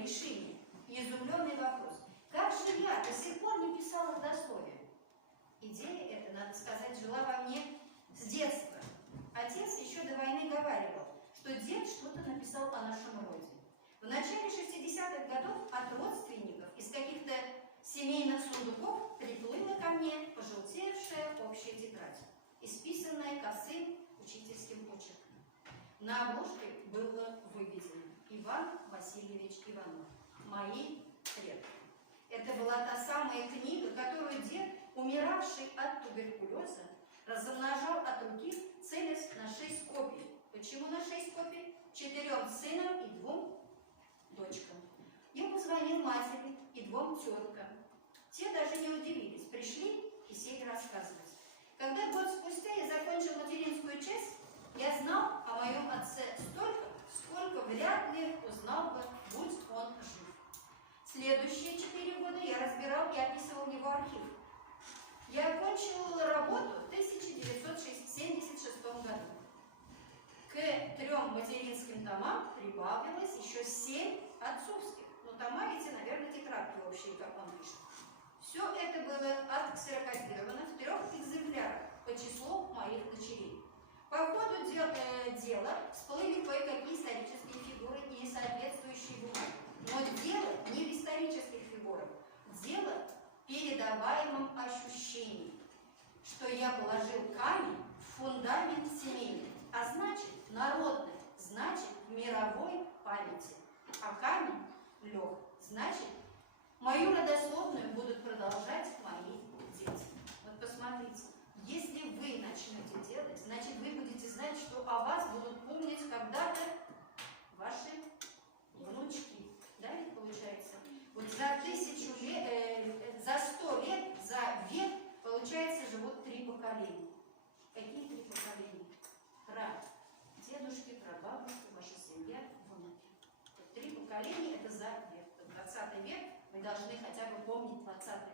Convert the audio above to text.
правильное решение и изумленный вопрос. Как же я до сих пор не писала родословие? Идея эта, надо сказать, жила во мне с детства. Отец еще до войны говаривал, что дед что-то написал о нашем роде. В начале 60-х годов от родственников из каких-то семейных сундуков приплыла ко мне пожелтевшая общая тетрадь, исписанная косым учительским почерком. На обложке было выведено: Иван Васильевич Иванов. Мои предки. Это была та самая книга, которую дед, умиравший от туберкулеза, размножал от руки, целясь на 6 копий. Почему на 6 копий? 4 сынам и 2 дочкам. Я позвонил матери и 2 теткам. Те даже не удивились, пришли и сели рассказывать. Когда год спустя я закончил материнскую часть, я знал о моем отце столько, сколько вряд ли узнал бы, будь он жив. Следующие 4 года я разбирал и описывал его архив. Я окончил работу в 1976 году. К 3 материнским томам прибавилось еще 7 отцовских. Но тома эти, наверное, тетрадки общие, как он пишет. Все это было отксерокопировано в 3 экземплярах по числу моих дочерей. По ходу дела всплыли кое-какие исторические фигуры и соответствующие бумаги. Но дело не в исторических фигурах. Дело в передаваемом ощущении, что я положил камень в фундамент семейный, а значит народный, значит в мировой памяти. А камень лег, значит мою родословную будут продолжать мои дети. Вот посмотрите, если вы начнете делать, значит вы будете знать, что о вас будут помнить когда-то ваши внучки. Да, ведь получается? Вот за 1000 лет, за 100 лет, за век, получается, живут 3 поколения. Какие 3 поколения? Дедушки, прабабушки, ваша семья, внуки. 3 поколения – это за век. 20 век вы должны хотя бы помнить 20